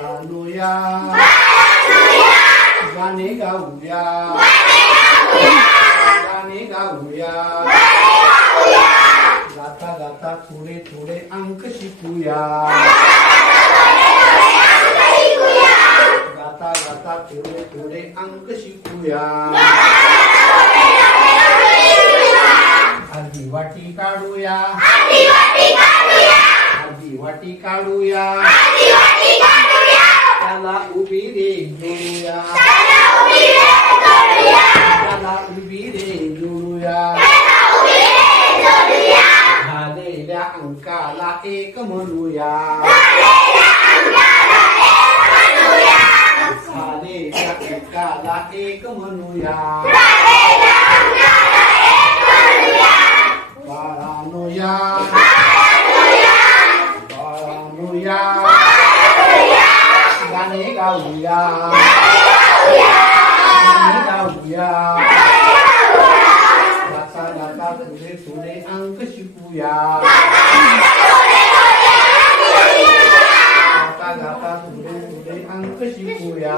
बाळानुया गाणे गाऊया गाणे गाऊया गाता गाता थोडे थोडे अंक शिकूया। गाता गाता थोडे थोडे अंक शिकूया। अर्धी वाटी काढूया। अर्धी वाटी काढूया। जोडूया त्याला उभी रे जोडूया झालेल्या अंकाला एक म्हणूया झालेल्या अंकाला एक म्हणूया बाळानुया Hallelujah. Hallelujah. Lata lata tule tule angka shipuya. Lata lata tule tule angka shipuya.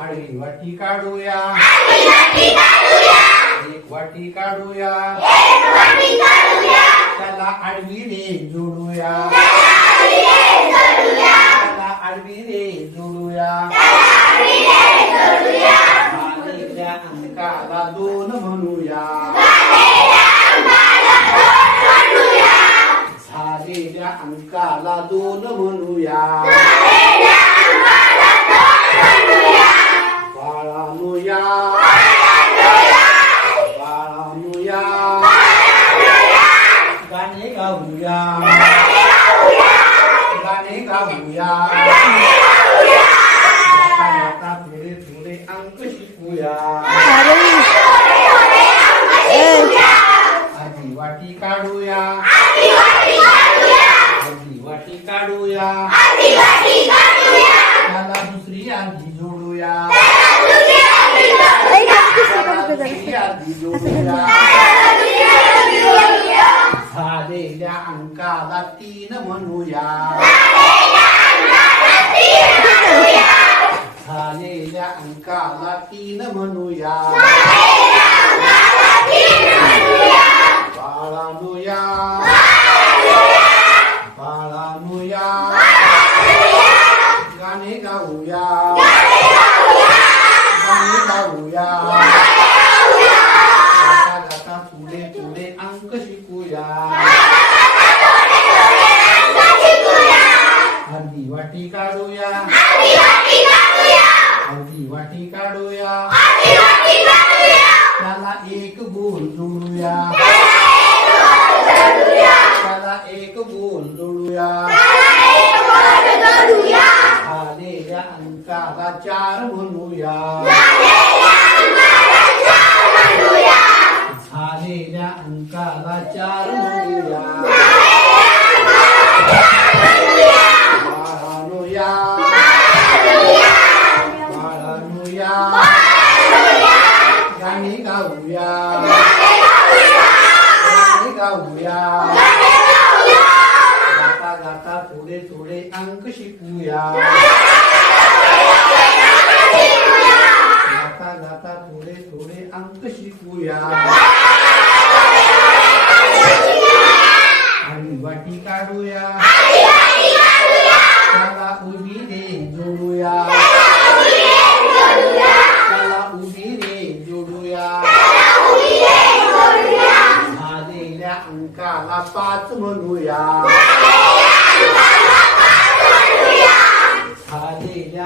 आडवी वाटी काढूया एक वाटी काढूया त्याला आडवी नेजू Hallelujah. आधी वाटी काढूया आधी वाटी काढूया त्याला दुसरी आधी जोडूया आधी जोडूया झालेल्या अंकाला तीन म्हणूया કશી કુયા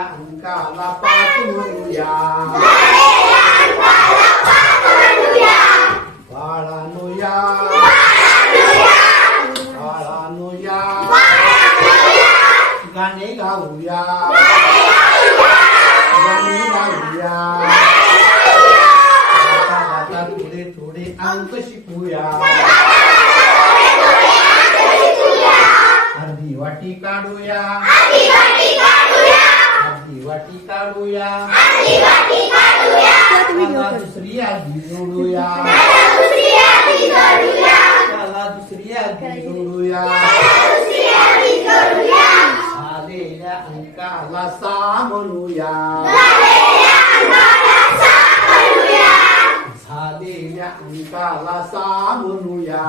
अंकाला पाच म्हणूया बाळानुया. बाळानुया. गाणे गाऊया. गाणे गाऊया. गाता गाता थोडे थोडे अंक शिकूया. अर्धी वाटी काढूया. kita lu ya. Arriba kita lu ya. Kita tunggu dulu ya. Kita kita lu ya. Kita Rusia kita lu ya. Kita kita lu ya. Ale ya angka la sama lu ya. Ale ya angka la lu ya. Ale ya angka la lu ya. Ale ya angka la sama lu ya.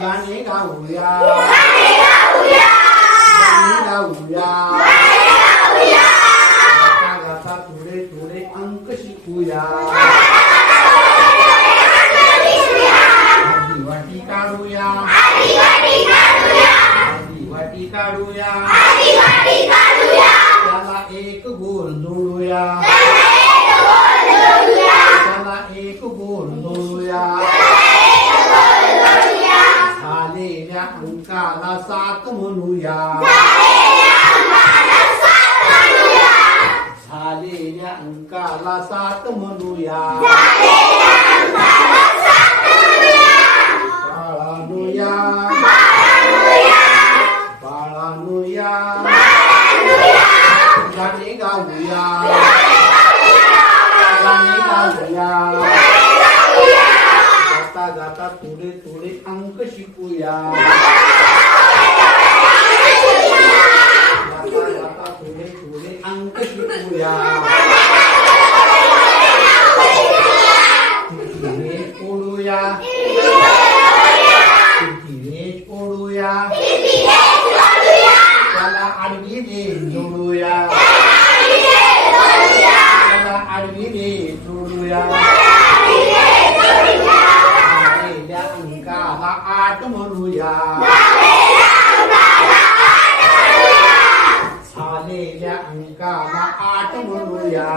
गाणे गाऊया गाणे गाऊया गाता गाता थोडे थोडे अंक शिकूया आधी वाटी काढूया आधी वाटी काढूया त्याला एक गोल जोडूया झालेल्या अंकाला सात म्हणूया. झालेल्या अंकाला सात म्हणूया. आडवी रे जोडूया. त्याला आडवी रे जोडूया. झालेल्या अंकाला आठ म्हणूया झालेल्या अंकाला आठ म्हणूया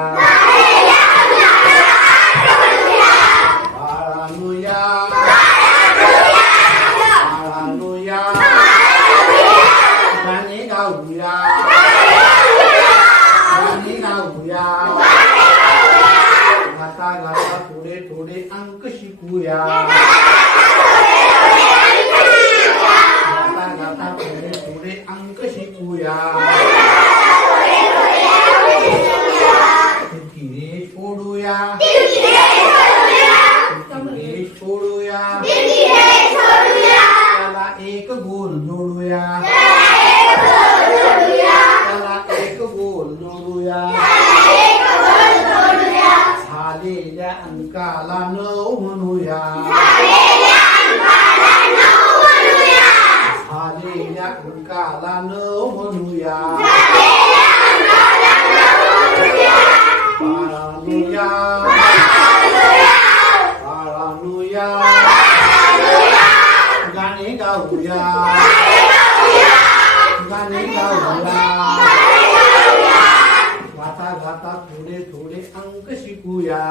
अंकाला नऊ म्हणूया झालेल्या अंकाला नऊ म्हणूया बाळानुया बाळानुया गाणे गाऊया. गाणे गाऊया. घाता घाता थोडे थोडे अंक शिकूया.